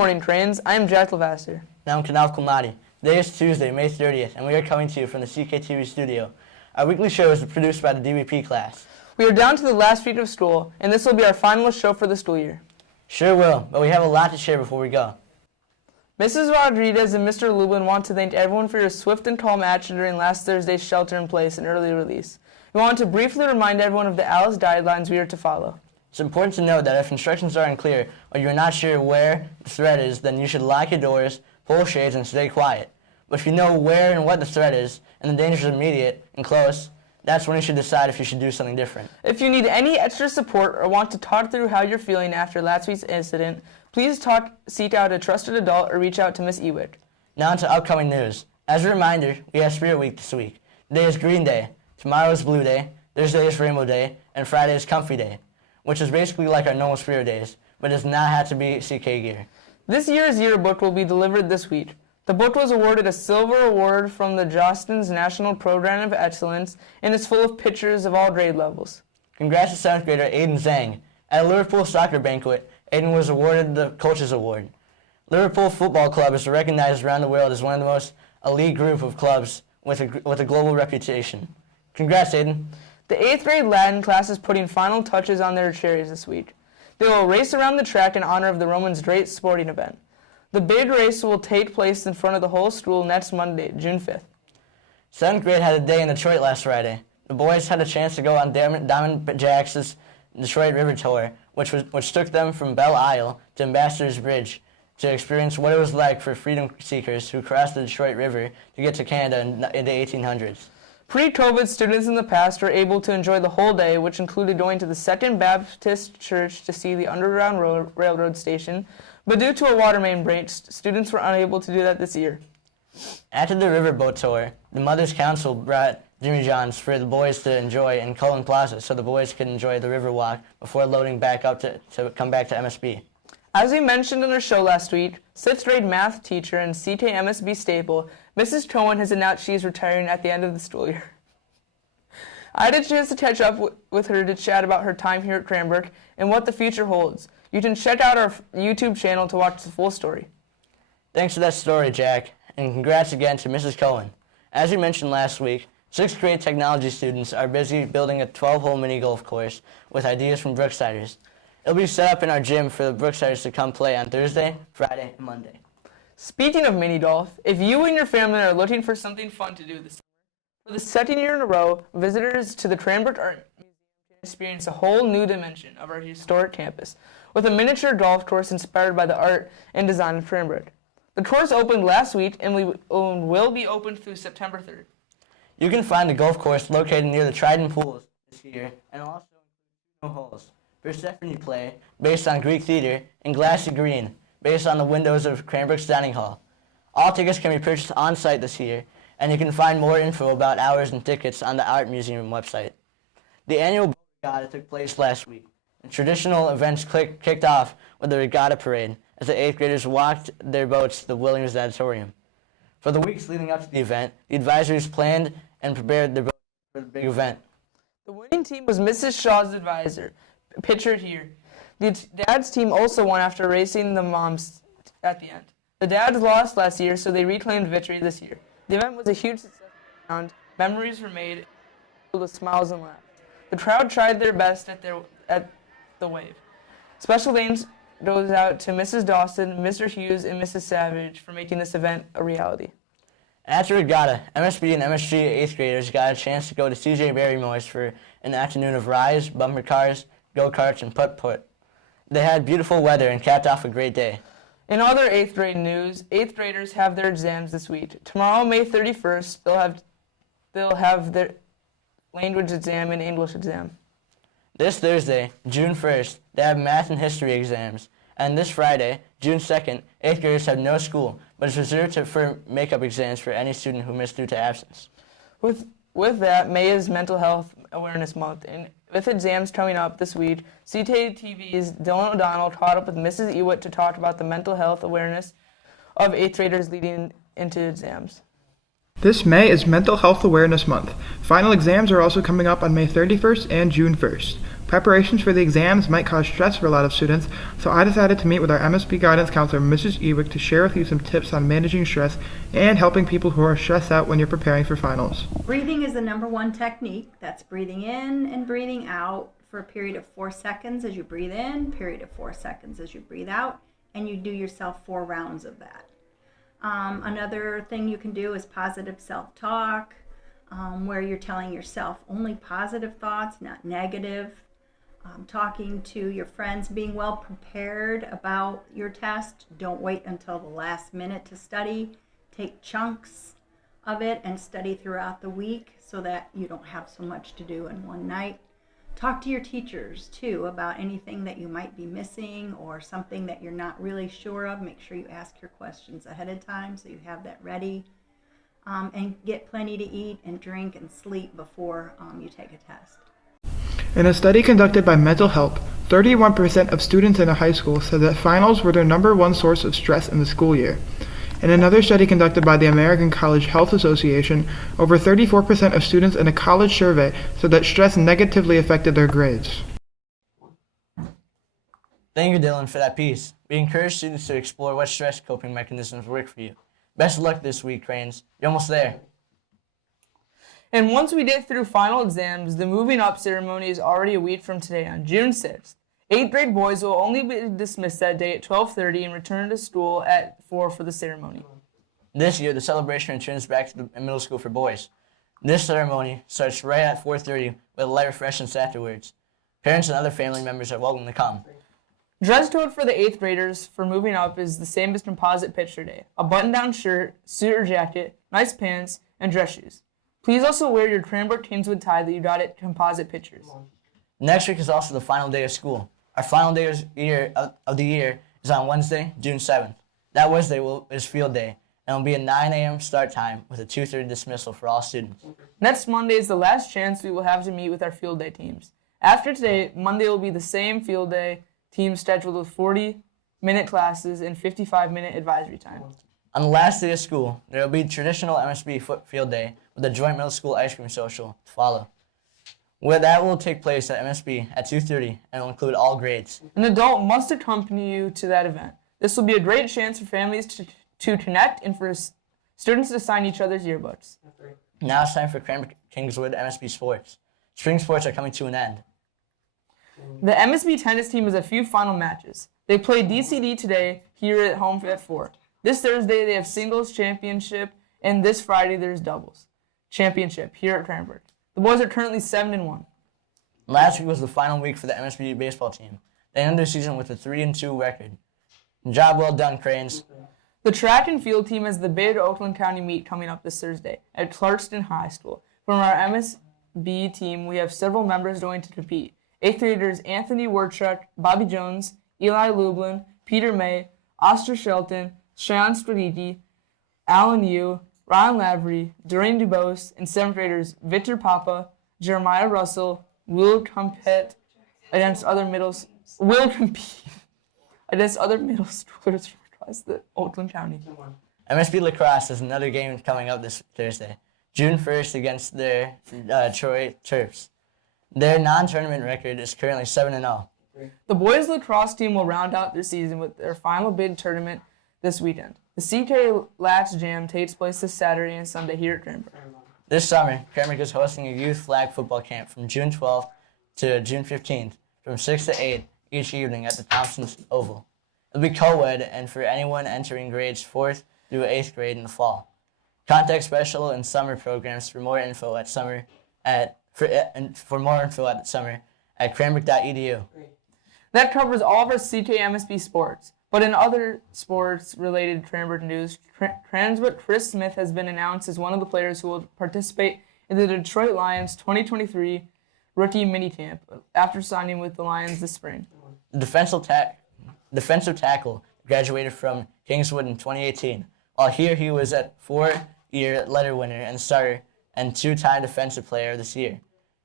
Morning, Cranes. I am Jack Levasseur. And I'm Kanav Kalmadi. Today is Tuesday, May 30th, and we are coming to you from the CKTV studio. Our weekly show is produced by the DVP class. We are down to the last week of school, and this will be our final show for the school year. Sure will, but we have a lot to share before we go. Mrs. Rodriguez and Mr. Lublin want to thank everyone for your swift and calm action during last Thursday's shelter-in-place and early release. We want to briefly remind everyone of the Alice guidelines we are to follow. It's important to note that if instructions are unclear or you're not sure where the threat is, then you should lock your doors, pull shades, and stay quiet. But if you know where and what the threat is, and the danger is immediate and close, that's when you should decide if you should do something different. If you need any extra support or want to talk through how you're feeling after last week's incident, please seek out a trusted adult or reach out to Miss Ewick. Now to upcoming news. As a reminder, we have Spirit Week this week. Today is Green Day, tomorrow is Blue Day, Thursday is Rainbow Day, and Friday is Comfy Day, which is basically like our normal Spirit Days, but does not have to be CK gear. This year's yearbook will be delivered this week. The book was awarded a silver award from the Jostens National Program of Excellence and is full of pictures of all grade levels. Congrats to 7th grader Aiden Zhang. At a Liverpool soccer banquet, Aiden was awarded the Coaches Award. Liverpool Football Club is recognized around the world as one of the most elite group of clubs with a global reputation. Congrats, Aiden. The 8th grade Latin class is putting final touches on their cherries this week. They will race around the track in honor of the Romans' great sporting event. The big race will take place in front of the whole school next Monday, June 5th. 7th grade had a day in Detroit last Friday. The boys had a chance to go on Diamond Jax's Detroit River Tour, which took them from Belle Isle to Ambassador's Bridge to experience what it was like for freedom seekers who crossed the Detroit River to get to Canada in the 1800s. Pre-COVID, students in the past were able to enjoy the whole day, which included going to the Second Baptist Church to see the Underground Railroad station, but due to a water main break, students were unable to do that this year. After the riverboat tour, the Mother's Council brought Jimmy John's for the boys to enjoy in Cullen Plaza so the boys could enjoy the river walk before loading back up to come back to MSB. As we mentioned in our show last week, 6th grade math teacher and CK MSB staple, Mrs. Cohen has announced she is retiring at the end of the school year. I had a chance to catch up with her to chat about her time here at Cranbrook and what the future holds. You can check out our YouTube channel to watch the full story. Thanks for that story, Jack, and congrats again to Mrs. Cohen. As we mentioned last week, 6th grade technology students are busy building a 12-hole mini golf course with ideas from Brooksiders. It'll be set up in our gym for the Brooksiders to come play on Thursday, Friday, and Monday. Speaking of mini golf, if you and your family are looking for something fun to do this summer, for the second year in a row, visitors to the Cranbrook Art Museum can experience a whole new dimension of our historic campus, with a miniature golf course inspired by the art and design of Cranbrook. The course opened last week and will be open through September 3rd. You can find the golf course located near the Trident Pools this year, and also include holes. Persephone play, based on Greek theater, and Glassy Green, based on the windows of Cranbrook's dining hall. All tickets can be purchased on-site this year, and you can find more info about hours and tickets on the Art Museum website. The annual boat regatta took place last week, and traditional events kicked off with the regatta parade as the 8th graders walked their boats to the Williams Auditorium. For the weeks leading up to the event, the advisories planned and prepared their boats for the big event. The winning team was Mrs. Shaw's advisor, pictured here. The dad's team also won after racing the moms at the end. The dads lost last year, so they reclaimed victory this year. The event was a huge success. Memories were made filled with smiles and laughs. The crowd tried their best at the wave. Special thanks goes out to Mrs. Dawson, Mr. Hughes, and Mrs. Savage for making this event a reality. After regatta, MSB and MSG 8th graders got a chance to go to CJ Barrymore's for an afternoon of rides, bumper cars, go-karts, and putt-putt. They had beautiful weather and capped off a great day. In other 8th grade news, 8th graders have their exams this week. Tomorrow, May 31st, they'll have their language exam and English exam. This Thursday, June 1st, they have math and history exams. And this Friday, June 2nd, 8th graders have no school, but it's reserved for makeup exams for any student who missed due to absence. With that, May is Mental Health Awareness Month, and with exams coming up this week, CKTV's Dylan O'Donnell caught up with Mrs. Ewitt to talk about the mental health awareness of 8th graders leading into exams. This May is Mental Health Awareness Month. Final exams are also coming up on May 31st and June 1st. Preparations for the exams might cause stress for a lot of students, so I decided to meet with our MSB guidance counselor, Mrs. Ewick, to share with you some tips on managing stress and helping people who are stressed out when you're preparing for finals. Breathing is the #1 technique. That's breathing in and breathing out for a period of 4 seconds as you breathe in, period of 4 seconds as you breathe out, and you do yourself 4 rounds of that. Another thing you can do is positive self-talk, where you're telling yourself only positive thoughts, not negative. Talking to your friends, being well prepared about your test. Don't wait until the last minute to study. Take chunks of it and study throughout the week so that you don't have so much to do in one night. Talk to your teachers too about anything that you might be missing or something that you're not really sure of. Make sure you ask your questions ahead of time so you have that ready. And get plenty to eat and drink and sleep before you take a test. In a study conducted by Mental Health, 31% of students in a high school said that finals were their #1 source of stress in the school year. In another study conducted by the American College Health Association, over 34% of students in a college survey said that stress negatively affected their grades. Thank you, Dylan, for that piece. We encourage students to explore what stress coping mechanisms work for you. Best of luck this week, Cranes. You're almost there. And once we get through final exams, the moving up ceremony is already a week from today on June 6th. 8th grade boys will only be dismissed that day at 12:30 and return to school at 4 for the ceremony. This year, the celebration returns back to the middle school for boys. This ceremony starts right at 4:30 with light refreshments afterwards. Parents and other family members are welcome to come. Dress code for the 8th graders for moving up is the same as composite picture day. A button-down shirt, suit or jacket, nice pants, and dress shoes. Please also wear your Cranbrook Kingswood tie that you got at composite pictures. Next week is also the final day of school. Our final day of the year is on Wednesday, June 7th. That Wednesday is field day, and it will be a 9 a.m. start time with a 2:30 dismissal for all students. Next Monday is the last chance we will have to meet with our field day teams. After today, Monday will be the same field day team scheduled with 40-minute classes and 55-minute advisory time. On the last day of school, there will be traditional MSB field day with a joint middle school ice cream social to follow. That will take place at MSB at 2:30 and will include all grades. An adult must accompany you to that event. This will be a great chance for families to connect and for students to sign each other's yearbooks. Now it's time for Cranbrook Kingswood MSB sports. Spring sports are coming to an end. The MSB tennis team has a few final matches. They play DCD today here at home at 4. This Thursday they have singles championship, and this Friday there's doubles championship here at Cranbrook. The boys are currently 7-1. Last week was the final week for the MSB baseball team. They ended their season with a 3-2 record. Job well done, Cranes. The track and field team has the big Oakland County meet coming up this Thursday at Clarkston High School. From our MSB team, we have several members going to compete. 8th graders Anthony Warchuk, Bobby Jones, Eli Lublin, Peter May, Oster Shelton, Sean Stradicki, Alan Yu, Ryan Lavery, Doreen Dubose, and 7th graders Victor Papa, Jeremiah Russell will compete against other middle schoolers across the Oakland County. MSB lacrosse has another game coming up this Thursday, June 1st against their Troy Terps. Their non-tournament record is currently 7-0. The boys lacrosse team will round out their season with their final big tournament this weekend. The CK Lats Jam takes place this Saturday and Sunday here at Cranbrook. This summer, Cranbrook is hosting a youth flag football camp from June 12th to June 15th from 6 to 8 each evening at the Thompson's Oval. It'll be co-ed and for anyone entering grades 4th through 8th grade in the fall. Contact special and summer programs for more info at cranbrook.edu. That covers all of our CKMSB sports. But in other sports-related Cranbrook news, Transwood Chris Smith has been announced as one of the players who will participate in the Detroit Lions 2023 rookie minicamp after signing with the Lions this spring. The defensive tackle graduated from Kingswood in 2018. While here he was a 4-year letter winner and starter and 2-time defensive player this year.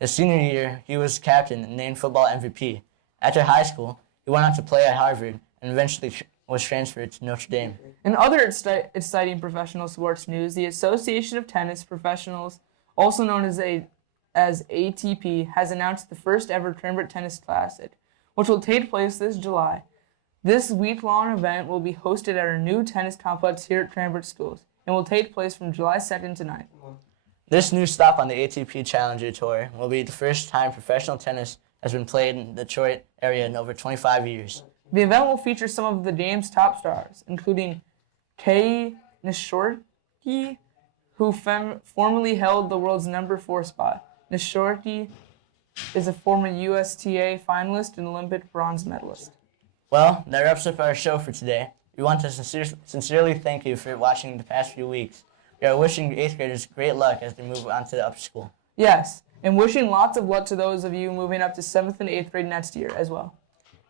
His senior year, he was captain and named football MVP. After high school, he went on to play at Harvard and eventually was transferred to Notre Dame. In other exciting professional sports news, the Association of Tennis Professionals, also known as as ATP, has announced the first ever Cranbrook Tennis Classic, which will take place this July. This week-long event will be hosted at our new tennis complex here at Cranbrook Schools and will take place from July 2nd to 9th. This new stop on the ATP Challenger Tour will be the first time professional tennis has been played in the Detroit area in over 25 years. The event will feature some of the game's top stars, including Chaiyasate, who formerly held the world's number 4 spot. Nishorty is a former USTA finalist and Olympic bronze medalist. Well, that wraps up our show for today. We want to sincerely thank you for watching the past few weeks. We are wishing 8th graders great luck as they move on to the upper school. Yes, and wishing lots of luck to those of you moving up to 7th and 8th grade next year as well.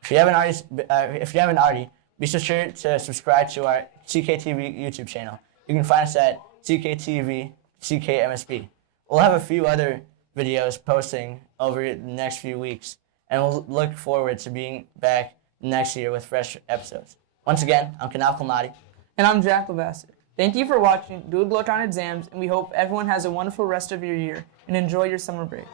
If you haven't already, be sure to subscribe to our CKTV YouTube channel. You can find us at CKTV, CKMSB. We'll have a few other videos posting over the next few weeks, and we'll look forward to being back next year with fresh episodes. Once again, I'm Kanav Kalmadi. And I'm Jack Levasseur. Thank you for watching. Good luck on exams, and we hope everyone has a wonderful rest of your year and enjoy your summer break.